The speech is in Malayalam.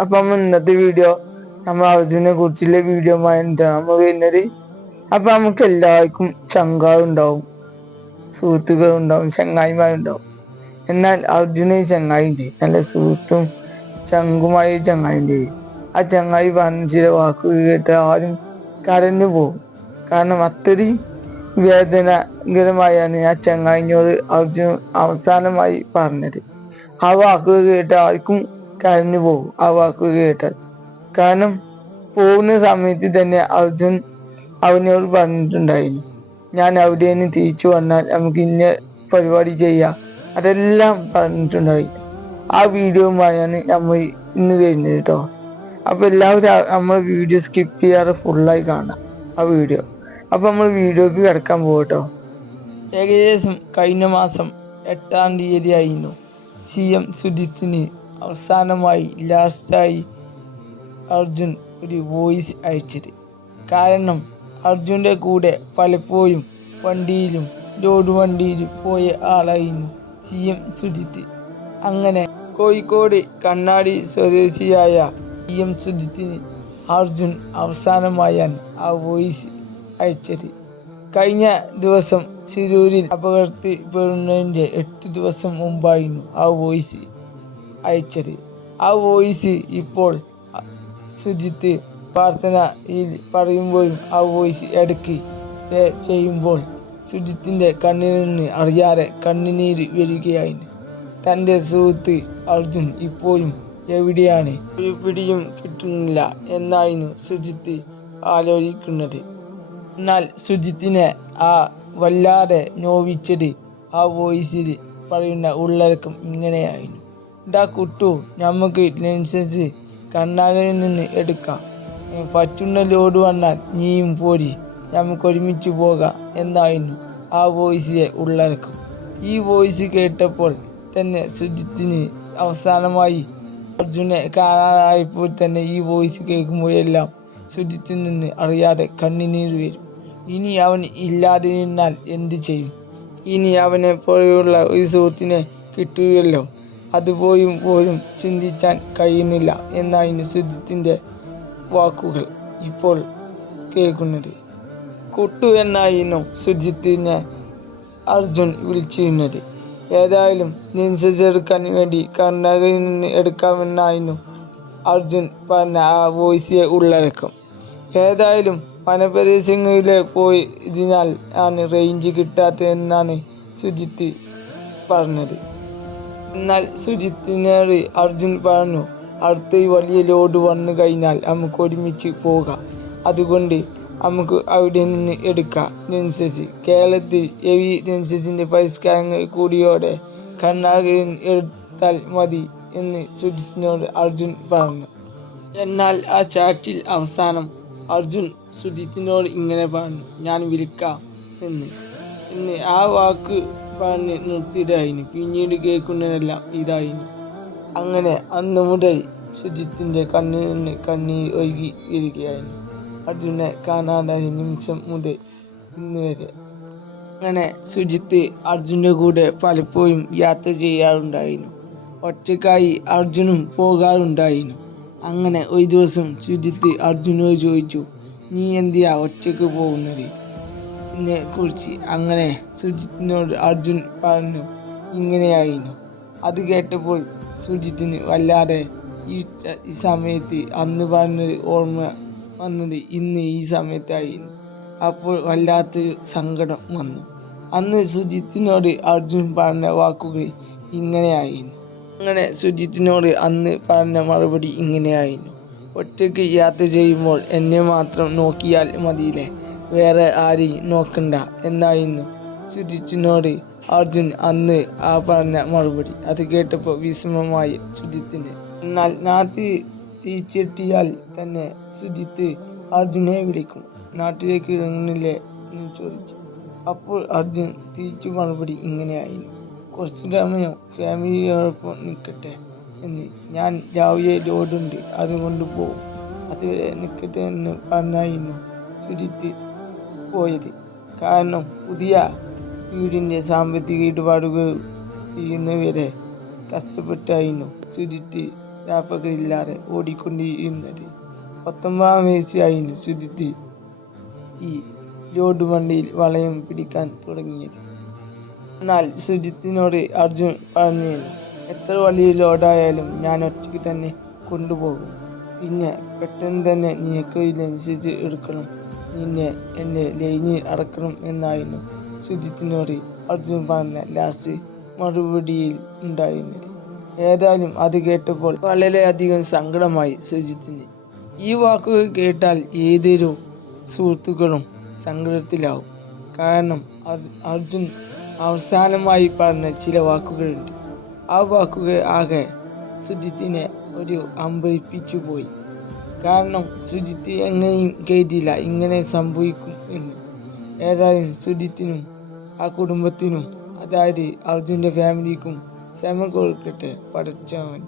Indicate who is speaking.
Speaker 1: അപ്പം ഇന്നത്തെ വീഡിയോ നമ്മൾ അർജുനെ കുറിച്ചുള്ള വീഡിയോ നമ്മൾ വരുന്നത്. അപ്പൊ നമുക്ക് എല്ലാവർക്കും ചങ്കാറുണ്ടാവും സുഹൃത്തുക്കളുണ്ടാവും ചങ്ങായിമാരുണ്ടാവും എന്നാൽ അർജുന ചങ്ങായിന്റെ നല്ല സുഹൃത്തും ചങ്കുമായ ചങ്ങായിന്റെ ആ ചങ്ങായി പറഞ്ഞ ചില വാക്കുകൾ കേട്ട് ആരും കരഞ്ഞു പോകും. കാരണം അത്രയും വേദനകരമായാണ് ആ ചങ്ങായിനോട് അർജുൻ അവസാനമായി പറഞ്ഞത്. ആ വാക്കുകൾ കേട്ട് ആർക്കും കരഞ്ഞു പോകും ആ വാക്ക് കേട്ടാൽ. കാരണം പോകുന്ന സമയത്ത് തന്നെ അർജുൻ അവനോട് പറഞ്ഞിട്ടുണ്ടായിരുന്നു. ഞാൻ അവിടെ നിന്ന് തിരിച്ചു വന്നാൽ നമുക്ക് ഇന്ന പരിപാടി ചെയ്യാം. അതെല്ലാം പറഞ്ഞിട്ടുണ്ടായി. ആ വീഡിയോയുമായാണ് നമ്മൾ ഇന്ന് വരുന്നത് കേട്ടോ. അപ്പൊ എല്ലാവരും നമ്മൾ വീഡിയോ സ്കിപ്പ് ചെയ്യാതെ ഫുള്ളായി കാണാം ആ വീഡിയോ അപ്പൊ നമ്മൾ വീഡിയോക്ക് കിടക്കാൻ പോകട്ടോ ഏകദേശം കഴിഞ്ഞ മാസം എട്ടാം തീയതി ആയിരുന്നു. സി എം സുജിത്തിന് അവസാനമായി ലാസ്റ്റായി അർജുൻ ഒരു വോയിസ് അയച്ചത്. കാരണം അർജുന്റെ കൂടെ പലപ്പോഴും വണ്ടിയിലും ലോഡ് വണ്ടിയിലും പോയ ആളായിരുന്നു സി എം സുജിത്ത്. അങ്ങനെ കോഴിക്കോട് കണ്ണാടി സ്വദേശിയായ സി എം സുജിത്തിന് അർജുൻ അവസാനമായാണ് ആ വോയിസ് അയച്ചത്. കഴിഞ്ഞ ദിവസം ശിരൂരിൽ അപകടത്തിൽപ്പെടുന്നതിന്റെ എട്ട് ദിവസം മുമ്പായിരുന്നു ആ വോയിസ് അയച്ചത്. ആ വോയിസ് ഇപ്പോൾ സുജിത്ത് പ്രാർത്ഥനയിൽ പറയുമ്പോഴും ആ വോയിസ് ഇടയ്ക്ക് പേ ചെയ്യുമ്പോൾ സുജിത്തിന്റെ കണ്ണിൽ നിന്ന് അറിയാതെ കണ്ണുനീര് വരികയായിരുന്നു തന്റെ സുഹൃത്ത് അർജുൻ ഇപ്പോഴും എവിടെയാണ്? ഒരു പിടിയും കിട്ടുന്നില്ല എന്നായിരുന്നു സുജിത്ത് ആലോചിക്കുന്നത്. എന്നാൽ സുജിത്തിനെ ആ വല്ലാതെ നോവിച്ചത് ആ വോയിസിൽ പറയുന്ന ഉള്ളടക്കം ഇങ്ങനെയായിരുന്നു. ഡാ കുട്ടു. നമുക്ക് ലൈസൻസ് കർണാടകയിൽ നിന്ന് എടുക്കാം. പറ്റുന്ന ലോഡ് വന്നാൽ നീയും പോരി. നമുക്ക് ഒരുമിച്ച് പോകാം എന്നായിരുന്നു ആ വോയിസിലെ ഉള്ളടക്കം. ഈ വോയിസ് കേട്ടപ്പോൾ തന്നെ സുജിത്തിന് അവസാനമായി അർജുനെ കാണാനായപ്പോൾ തന്നെ ഈ വോയിസ് കേൾക്കുമ്പോഴെല്ലാം സുജിത്തിൽ നിന്ന് അറിയാതെ കണ്ണിനീർ വരും. ഇനി അവൻ ഇല്ലാതെ നിന്നാൽ എന്ത് ചെയ്യും? ഇനി അവനെ പോലെയുള്ള ഒരു സുഹൃത്തിനെ കിട്ടുകയല്ലോ അതുപോലും പോലും ചിന്തിക്കാൻ കഴിയുന്നില്ല എന്നായിരുന്നു സുജിത്തിന്റെ വാക്കുകൾ ഇപ്പോൾ കേൾക്കുന്നത്. കുട്ടു എന്നായിരുന്നു സുജിത്തിനെ അർജുൻ വിളിച്ചിരുന്നത്. ഏതായാലും നിൻസസ് എടുക്കാൻ വേണ്ടി കർണാടകയിൽ നിന്ന് എടുക്കാമെന്നായിരുന്നു അർജുൻ പറഞ്ഞ ആ വോയിസിയെ ഉള്ളടക്കം. ഏതായാലും വനപ്രദേശങ്ങളിലെ പോയി ഇതിനാൽ ആണ് റേഞ്ച് കിട്ടാത്തതെന്നാണ് സുജിത്ത് പറഞ്ഞത്. എന്നാൽ സുജിത്തിനേറി അർജുൻ പറഞ്ഞു അടുത്ത വലിയ ലോഡ് വന്നു കഴിഞ്ഞാൽ നമുക്ക് ഒരുമിച്ച് പോകാം. അതുകൊണ്ട് നമുക്ക് അവിടെ നിന്ന് എടുക്കാം നെൻസസ് കേരളത്തിൽ എവി നെൻസസിന്റെ പരിഷ്കാരങ്ങൾ കൂടിയോടെ കർണാടകയിൽ എടുത്താൽ മതി എന്ന് സുജിത്തിനോട് അർജുൻ പറഞ്ഞു. എന്നാൽ ആ ചാറ്റിൽ അവസാനം അർജുൻ സുജിത്തിനോട് ഇങ്ങനെ പറഞ്ഞു ഞാൻ വിളിക്കാം എന്ന്. എന്ന് ആ വാക്ക് പറഞ്ഞ് നിർത്തിയതായിരുന്നു പിന്നീട് കേൾക്കുന്നതെല്ലാം ഇതായിരുന്നു അങ്ങനെ അന്ന് മുതൽ സുജിത്തിന്റെ കണ്ണിൽ നിന്ന് കണ്ണീർ ഒഴുകി വരികയായിരുന്നു അർജുനെ കാണാതായ നിമിഷം മുതൽ ഇന്ന് വരെ. അങ്ങനെ സുജിത്ത് അർജുന്റെ കൂടെ പലപ്പോഴും യാത്ര ചെയ്യാറുണ്ടായിരുന്നു ഒറ്റക്കായി അർജുനും പോകാറുണ്ടായിരുന്നു അങ്ങനെ ഒരു ദിവസം സുജിത്ത് അർജുനോട് ചോദിച്ചു നീ എന്തിയാ ഒറ്റയ്ക്ക് പോകുന്നത്? കുറിച്ച് അങ്ങനെ സുജിത്തിനോട് അർജുൻ പറഞ്ഞു ഇങ്ങനെയായിരുന്നു. അത് കേട്ടപ്പോൾ സുജിത്തിന് വല്ലാതെ ഈ ഈ സമയത്ത് അന്ന് പറഞ്ഞത് ഓർമ്മ വന്നത് ഇന്ന് ഈ സമയത്തായിരുന്നു. അപ്പോൾ വല്ലാത്തൊരു സങ്കടം വന്നു. അന്ന് സുജിത്തിനോട് അർജുൻ പറഞ്ഞ വാക്കുകൾ ഇങ്ങനെയായിരുന്നു. അങ്ങനെ സുജിത്തിനോട് അന്ന് പറഞ്ഞ മറുപടി ഇങ്ങനെയായിരുന്നു. ഒറ്റയ്ക്ക് യാത്ര ചെയ്യുമ്പോൾ എന്നെ മാത്രം നോക്കിയാൽ മതിയില്ലേ? വേറെ ആരെയും നോക്കണ്ട എന്നായിരുന്നു സുജിത്തിനോട്. അർജുൻ അന്ന് ആ പറഞ്ഞ മറുപടി അത് കേട്ടപ്പോൾ വിഷമമായി സുജിത്തിന്. എന്നാൽ നാട്ടിൽ തിരിച്ചെത്തിയാൽ തന്നെ സുജിത്ത് അർജുനെ വിളിക്കും. നാട്ടിലേക്ക് ഇറങ്ങുന്നില്ലേ എന്ന് ചോദിച്ചു. അപ്പോൾ അർജുൻ തിരിച്ചു മറുപടി ഇങ്ങനെയായിരുന്നു. കുറച്ച് സമയം ഫാമിലിയോടൊപ്പം നിൽക്കട്ടെ എന്ന്. ഞാൻ രാവിലെ ലോഡുണ്ട്. അതുകൊണ്ട് പോകും അതുവരെ നിൽക്കട്ടെ എന്ന് പറഞ്ഞായിരുന്നു സുജിത്ത്. പോയത്. കാരണം പുതിയ വീടിന്റെ സാമ്പത്തിക ഇടപാടുകൾ ചെയ്യുന്നവരെ കഷ്ടപ്പെട്ടായിരുന്നു സുജിത്ത് രാപ്പകളില്ലാതെ ഓടിക്കൊണ്ടിരുന്നത്. പത്തൊമ്പതാം വയസ്സായിരുന്നു സുജിത്ത് ഈ ലോഡ് വണ്ടിയിൽ വളയം പിടിക്കാൻ തുടങ്ങിയത്. എന്നാൽ സുജിത്തിനോട് അർജുൻ പറഞ്ഞിരുന്നു എത്ര വലിയ ലോഡായാലും ഞാൻ ഒറ്റയ്ക്ക് തന്നെ കൊണ്ടുപോകും. പിന്നെ പെട്ടെന്ന് തന്നെ നിനക്ക് ലൈസൻസ് എടുക്കണം. നിന്നെ എന്നെ ലൈനിൽ അടക്കണം എന്നായിരുന്നു. സുജിത്തിനോട് അർജുൻ പറഞ്ഞ ലാസ്റ്റ് മറുപടിയിൽ ഉണ്ടായിരുന്നത് ഏതായാലും അത് കേട്ടപ്പോൾ വളരെയധികം സങ്കടമായി സുജിത്തിന്. ഈ വാക്കുകൾ കേട്ടാൽ ഏതൊരു സുഹൃത്തുക്കളും സങ്കടത്തിലാവും. കാരണം അർ- അർജുൻ അവസാനമായി പറഞ്ഞ ചില വാക്കുകളുണ്ട്. ആ വാക്കുകൾ ആകെ സുജിത്തിനെ ഒരു അമ്പരിപ്പിച്ചു പോയി കാരണം സുജിത്ത് എങ്ങനെയും കരുതിയില്ല ഇങ്ങനെ സംഭവിക്കും എന്ന്. ഏതായാലും സുജിത്തിനും ആ കുടുംബത്തിനും അതായത് അർജുന്റെ ഫാമിലിക്കും ക്ഷമ കൊടുക്കട്ടെ പഠിച്ചവൻ